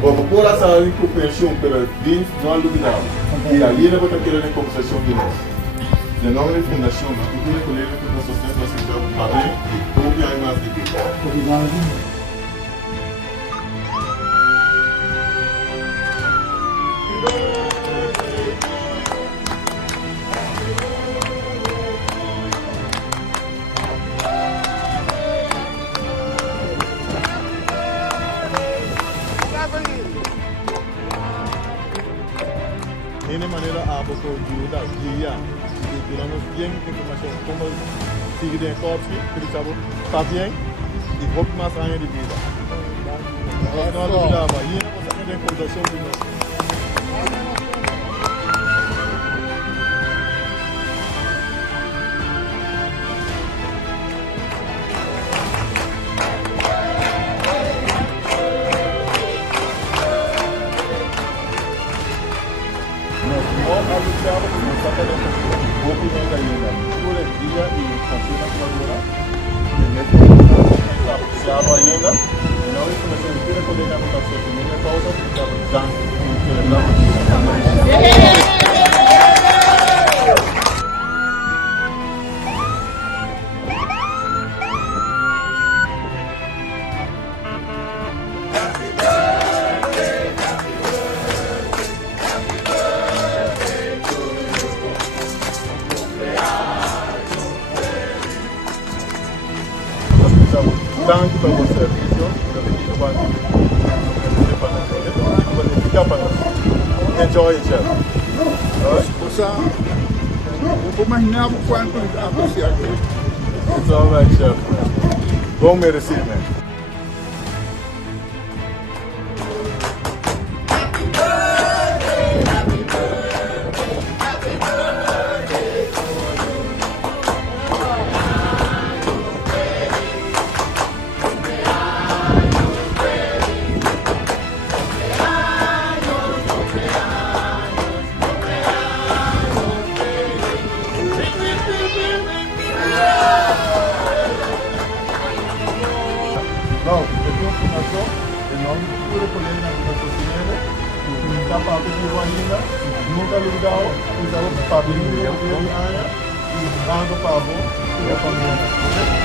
Bom, por essa compreensão pela vida, não há dúvida. E ali não vai ter uma conversação de nós. De nome de fundação, mas tudo é colher que nós sustentamos a cidade para bem e tudo é mais de vida. De maneira a pouco ajuda guia e damos bem informação como seguir em corte que estava tá bem e hopi mais anos de vida. Nós não ajudava e não conseguimos ter conversação de nós. Hopi não da yena, por dia e continua a colaborar. A yena, e não é como se eu queira poder dar uma coisa que minha causa, tanto para você, enjoy it, chef. Vou imaginar o quanto apreciar aqui. It's all right, chef. Bom merecimento. Não, eu tenho informação, eu não pude colher na cozinheira, está para a ainda, nunca ligou, estava para abrir o e dando para a avó e a família.